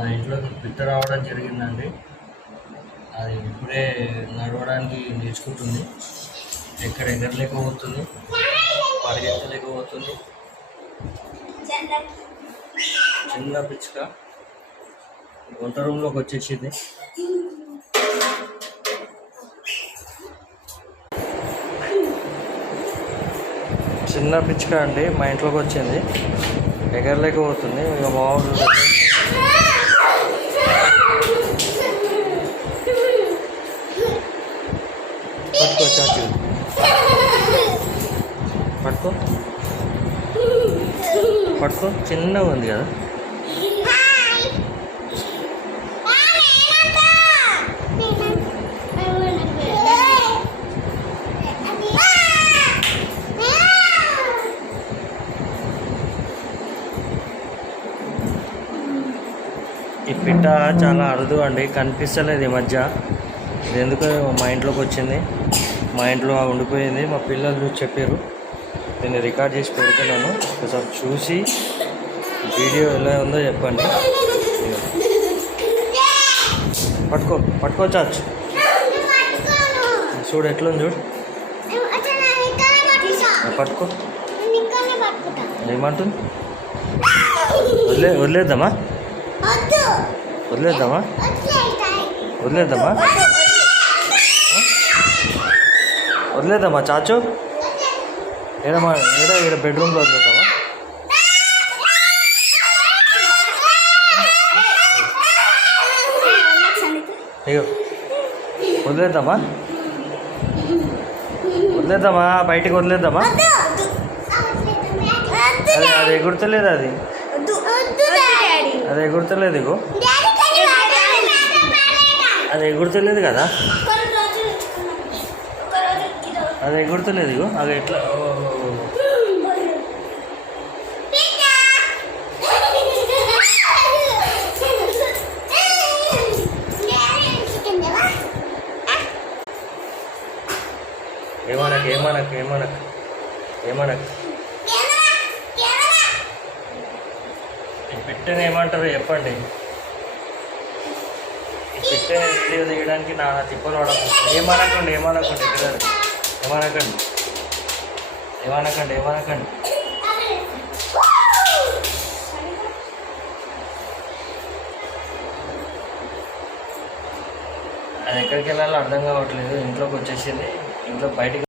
మా ఇంట్లోకి పిట్ట రావడం జరిగిందండి. అది ఇప్పుడే నడవడానికి నేర్చుకుంటుంది. ఎక్కడ ఎగరలేకపోతుంది, పరిగెత్తలేకపోతుంది. చిన్న పిచ్చుక వంట రూమ్లోకి వచ్చేసింది. చిన్న పిచ్చుక అండి మా ఇంట్లోకి వచ్చింది. ఎగరలేకపోతుంది. ఇక మామూలు పట్టుకో చాచు, పట్టుకో పట్టుకో, చిన్నగా ఉంది కదా. ఈ పిట్ట చాలా అరుదు అండి, కనిపిస్తలేదు ఈ మధ్య. ఇది ఎందుకో మా ఇంట్లోకి వచ్చింది, మా ఇంట్లో ఉండిపోయింది. మా పిల్లలు చెప్పారు, నేను రికార్డ్ చేసి పెడుతున్నాను. ఒకసారి చూసి వీడియో ఎలా ఉందో చెప్పండి. పట్టుకో పట్టుకో చాచు, చూడు ఎట్లుంది చూడు. పట్టుకో, ఏమంటుంది? వదిలేద్దామా వదిలేద్దామా వదిలేద్దామా వదిలేద్దామా చాచు? ఏడమ్మా ఈడ బెడ్రూమ్లో వదిలేద్దామా? అయ్యో వదిలేద్దామా వదిలేద్దామా బయటికి వదిలేద్దామా? అది ఎగురుతలేదు, అది ఎగురుతలేదు. ఇగో అది ఎగురుతలేదు కదా, అది ఎగురుతలేదు. ఇగో అది ఎట్లా ఏమనకు ఏమనకు ఏమనకు ఏమనకు. ఈ పిట్టని ఏమంటారు చెప్పండి? ఈ పిట్టని వీడియో తీయడానికి నా తిప్పలు పడదు. ఏమనకండి ఏమనకండి ఏమనకండి ఏమనకండి ఏమనకండి. అది ఎక్కడికి వెళ్ళాలో అర్థం కావట్లేదు. ఇంట్లోకి వచ్చేసింది, ఇంట్లో బయటికి